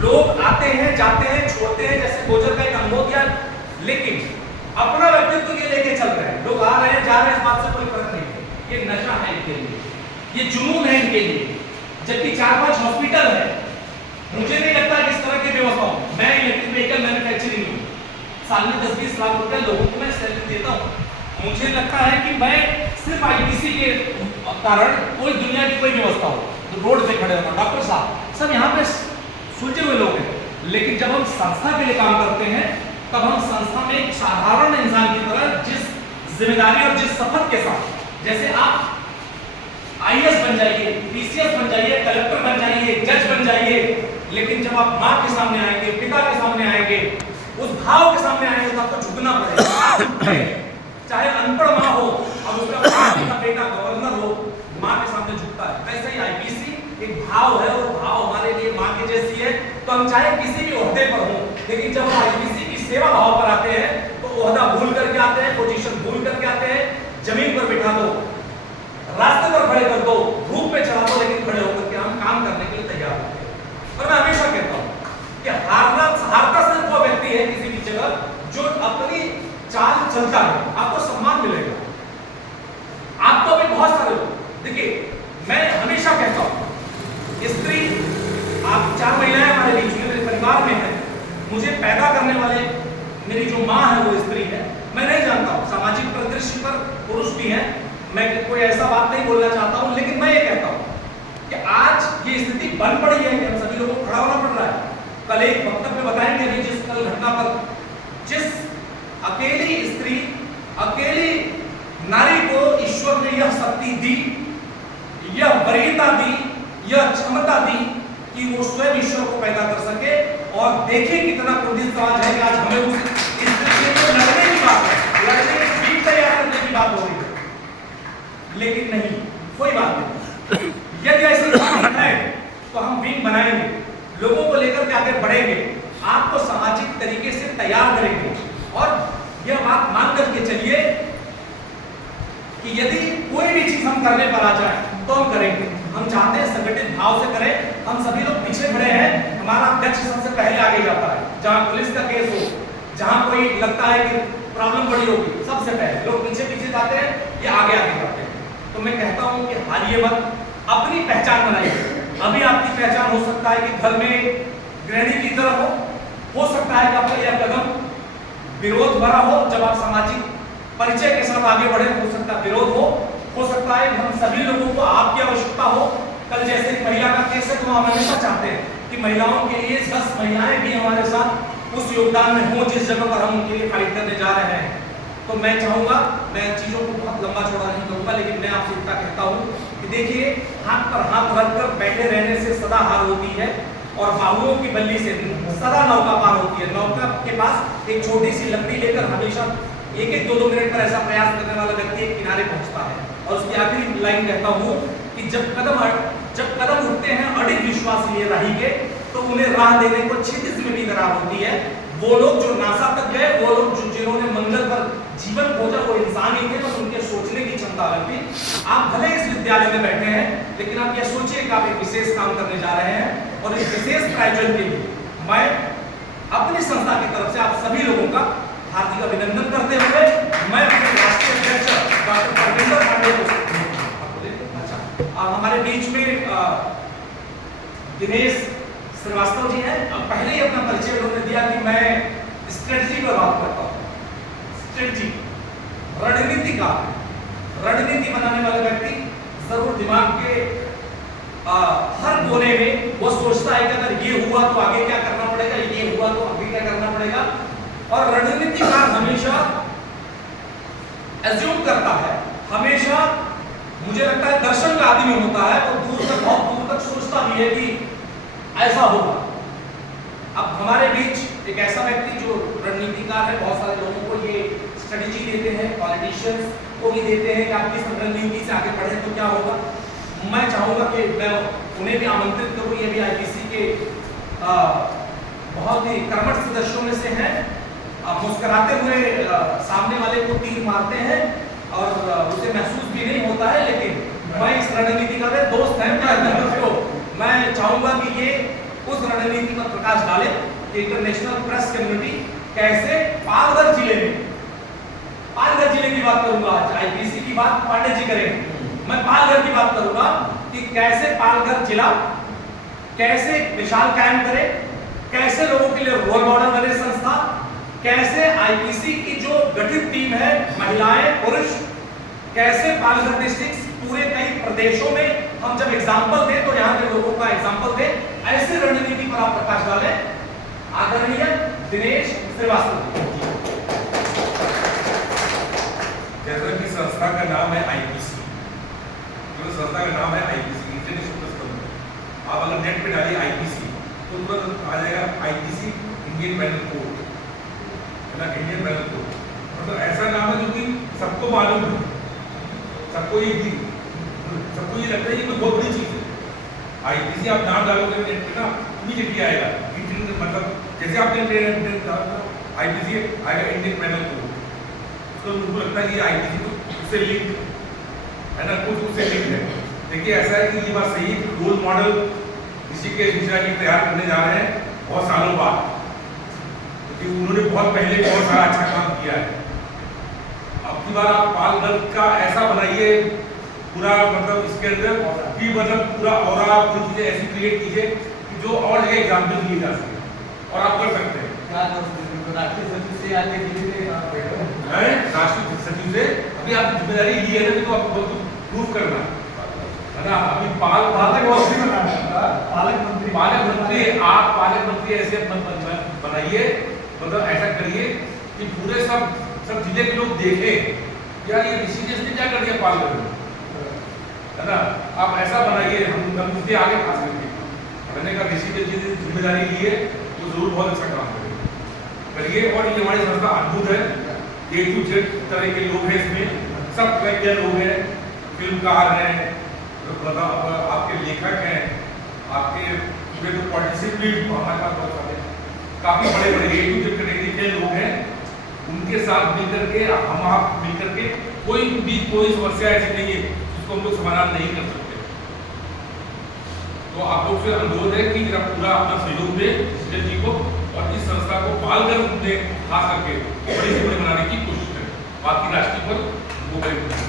लोग आते हैं, जाते हैं, छोड़ते हैं, जैसे गोचर का एक अनुभव दिया, लेकिन अपना व्यक्तित्व ये लेके चल रहे हैं। लोग आ रहे हैं, जा रहे हैं, इस बात से कोई फर्क नहीं है। ये नशा है इनके लिए, ये जुनून है इनके लिए। जबकि 4-5 हॉस्पिटल है, मुझे नहीं लगता कि इस तरह की व्यवस्था हो। मैं इलेक्ट्रिक व्हीकल मैन्युफैक्चरिंग हूँ, साल में 10-20 लाख रुपए लोगों को मैं सैलरी देता हूँ। मुझे लगता है कि मैं सिर्फ आईपीसी के कारण कोई दुनिया की कोई व्यवस्था हो, तो रोड पे खड़े होना, डॉक्टर साहब सब यहाँ पे सुलझे हुए लोग हैं। लेकिन जब हम संस्था के लिए काम करते हैं, तब हम संस्था में एक साधारण इंसान की तरह जिस जिम्मेदारी और जिस शपथ के साथ, जैसे आप आईएएस बन जाइए, पीसीएस बन जाइए, कलेक्टर बन जाइए, जज बन जाइए, लेकिन जब आप माँ के सामने आएंगे, पिता के सामने आएंगे, उस भाव के सामने आएंगे तो आपको झुकना पड़ेगा। चाहे अनपढ़ माँ हो और उसका बेटा गवर्नर हो, माँ के सामने झुकता है। वैसे ही आईपीसी एक भाव है, और भाव हमारे लिए माँ के जैसी है। तो हम चाहे किसी भी ओहदे पर हो, लेकिन जब हम आईपीसी की सेवा भाव पर आते हैं तो ओहदा भूल करके आते हैं, पोजीशन भूल करके आते हैं। जमीन पर बिठा दो, रास्ते पर खड़े कर दो, धूप में चला दो, लेकिन खड़े होकर के हम काम करने के लिए तैयार होते हैं। और मैं हमेशा कहता हूँ कि हारता सिर्फ वो व्यक्ति है किसी भी जगह जो अपनी चाल चलता है, आपको सम्मान मिलेगा। आपको भी बहुत सारे लोग, देखिए मैं हमेशा कहता हूँ, स्त्री, आप 4 महिलाएं हमारे बीच में, मेरे परिवार में है, मुझे पैदा करने वाले मेरी जो माँ है वो स्त्री है। मैं नहीं जानता हूँ, सामाजिक परिदृश्य पर पुरुष भी है, मैं कोई ऐसा बात नहीं बोलना चाहता हूँ, लेकिन मैं ये कहता हूँ कि आज ये स्थिति बन पड़ी है कि हम सभी लोगों को खड़ा होना पड़ रहा है। कल एक वक्तव्य बताएंगे कि जिस कल घटना पर, जिस अकेली स्त्री, अकेली नारी को ईश्वर ने यह शक्ति दी, यह वरीयता दी, यह क्षमता दी कि वो स्वयं ईश्वर को पैदा कर सके। और देखिए कितना कुंठित समाज है कि आज हमें उस स्त्री को लड़ने की बात है, लड़ने की बीट तैयार करने की बात हो रही है। लेकिन नहीं, कोई बात नहीं, यदि ऐसी बात है तो हम विंग बनाएंगे, लोगों को लेकर के आगे बढ़ेंगे, आपको सामाजिक तरीके से तैयार करेंगे। और यह बात मान करके चलिए कि यदि कोई भी चीज हम करने पर आ जाए तो हम करेंगे। हम चाहते हैं संगठित भाव से करें। हम सभी लोग पीछे खड़े हैं, हमारा अध्यक्ष सबसे पहले आगे जाता है। जहां पुलिस का केस हो, जहां कोई लगता है कि प्रॉब्लम बड़ी होगी, सबसे पहले लोग पीछे पीछे जाते हैं, ये आगे आगे जाते हैं। तो मैं कहता हूं कि हारिए मत, अपनी पहचान बनाइए। अभी आपकी पहचान हो सकता है कि घर में गृहिणी की तरह हो सकता है कि आपका यह कदम विरोध भरा हो। जब आप सामाजिक परिचय के साथ आगे बढ़े हो सकता है विरोध हो सकता है हम सभी लोगों को आपकी आवश्यकता हो। कल जैसे महिला का केस है, तो हम हमेशा चाहते हैं कि महिलाओं के लिए 10 महिलाएं भी हमारे साथ उस योगदान में हो जिस जगह पर हम उनके लिए फाइट करने जा रहे हैं। तो मैं चाहूंगा, मैं चीजों को बहुत लंबा चौड़ा नहीं करूंगा, लेकिन मैं आपसे इतना कहता हूं कि देखिए, हाथ पर हाथ रखकर बैठे रहने से सदा हार होती है, और बाहुओं की बल्ली से सदा नौका पार होती है। नौका के पास एक छोटी सी लकड़ी लेकर हमेशा 1-1, 2-2 मिनट पर ऐसा प्रयास करने वाला व्यक्ति एक किनारे पहुंचता है। और उसकी आखिरी लाइन कहता हूं कि जब कदम उठते हैं अडिग विश्वास लिए राही के, तो उन्हें राह देने को क्षितिज में भी दरार होती है। वो लोग जो नासा तक गए, वो लोग जिन्होंने मंगल पर जीवन खोजा, वो इंसान ही थे, बस उनके सोचने की क्षमता अलग थी। आप भले इस विद्यालय में बैठे हैं, लेकिन आप यह सोचिए कि आप एक विशेष काम करने जा रहे हैं। और इस विशेष प्रायोजन के लिए मैं अपनी संस्था की तरफ से आप सभी लोगों का हार्दिक अभिनंदन करते हुए, मैं अपने राष्ट्रीय अध्यक्ष डॉक्टर परमेंद्र पांडे को, हमारे बीच में दिनेश श्रीवास्तव जी हैं। पहले ही अपना परिचय उन्होंने दिया कि मैं स्ट्रेटजी पर बात करता हूँ। स्ट्रेटजी, रणनीति का, रणनीति बनाने वाला व्यक्ति जरूर दिमाग के हर कोने में वो सोचता है कि अगर ये हुआ तो आगे क्या करना पड़ेगा, ये हुआ तो आगे क्या करना पड़ेगा। और रणनीतिकार हमेशा एज्यूम करता है, हमेशा मुझे लगता है दर्शन का आदमी होता है, वो दूर तक, बहुत दूर तक सोचता भी है कि ऐसा होगा। अब हमारे बीच एक ऐसा व्यक्ति जो रणनीतिकार है, बहुत सारे लोगों को ये स्ट्रेटेजी देते हैं, पॉलिटिशियंस को भी देते हैं कि आप किस रणनीति से आगे बढ़े तो क्या होगा। मैं चाहूंगा कि मैं उन्हें भी आमंत्रित करूं, ये भी आईपीसी के बहुत ही कर्मठ सदस्यों में से हैं। मुस्कुराते हुए सामने वाले को तीर मारते हैं और उसे महसूस भी नहीं होता है, लेकिन मैं इस रणनीति का दोस्त है, मैं चाहूंगा कि ये उस रणनीति रणनीति पर प्रकाश डाले कि इंटरनेशनल प्रेस कम्युनिटी कैसे पालघर जिले में, पालघर जिले की बात करूंगा आज, आईपीसी की बात पांडे जी करेंगे, मैं पालघर की बात करूंगा कि कैसे पालघर जिला कैसे मिसाल कायम करे, कैसे लोगों के लिए रोल मॉडल बने संस्था, कैसे आईपीसी की जो गठित टीम है महिलाएं पुरुष, कैसे पालघर डिस्ट्रिक्ट पूरे कई प्रदेशों में हम जब एग्जाम्पल दें तो यहाँ के लोगों का एग्जाम्पल दें, ऐसे रणनीति पर आप प्रकाश डालें। आदरणीय दिनेश श्रीवास्तव। जैसा कि संस्था का नाम है आईपीसी, तो संस्था का नाम है आईपीसी इंटरनेशनल प्रेस कम्युनिटी। आप अगर नेट पे डालिए आईपीसी तो तुरंत आ जाएगा आईपीसी इंडियन पैनल कोड, है ना, इंडियन पैनल कोड। मतलब ऐसा नाम है जो कि सबको मालूम है, सबको ये लगता है ये कोई बहुत बड़ी चीज है। आईपीसी आप नाम डालोगे नेट पे ना इमीडिएटली आएगा, मतलब जैसे आपने आईपीसी आएगा इंडियन पैनल कोड, तो उनको लगता है कि आईपीसी तो उससे लिंक है ना, कुछ उससे लिंक है। देखिए ऐसा है कि ये बात सही है कि रोल मॉडल ऋषिकेश मिश्रा जी तैयार करने जा रहे हैं बहुत सालों बाद, क्योंकि उन्होंने बहुत पहले बहुत सारा अच्छा काम किया है। अब की बार आप पालघर का ऐसा बनाइए पूरा, मतलब इसके अंदर कि मतलब पूरा और आप पूरी चीजें ऐसी क्रिएट कीजिए कि जो और जगह एग्जाम्पल दिए जा सके, और आप कर सकते हैं। राष्ट्रीय सचिव से आगे राष्ट्रीय सचिव से अभी आप जिम्मेदारी ली है ना, तो आपको प्रूफ करना है ना। अभी पालक मंत्री ऐसे बनाइए, मतलब ऐसा करिए कि पूरे सब जिले के लोग देखें यार ये ऋषिकेश ने क्या कर दिया पालघर में, है ना। आप ऐसा बनाइए, हम उसके आगे खास करके मैंने कहा ऋषिकेश जी ने जिम्मेदारी ली है तो जरूर बहुत अच्छा काम करिए। और ये हमारी संस्था अद्भुत है, A to Z तरह के लोग हैं इसमें, सब तरह के लोग हैं, फिल्मकार हैं, मतलब आपके लेखक हैं, आपके पूरे तो पॉलिटिशियन भी हमारे पास बहुत सारे काफी बड़े बड़े A to Z कैटेगरी के लोग हैं। उनके साथ मिलकर के हम आप मिलकर के कोई समस्या ऐसी नहीं है जिसको हम लोग समाधान नहीं कर सकते। तो आप लोग से अनुरोध है कि जरा पूरा अपना सहयोग दें जी को, और इस संस्था को पालघर में खास करके बड़ी से बड़ी बनाने की कोशिश करें। बाकी राष्ट्रीय पर वो करें।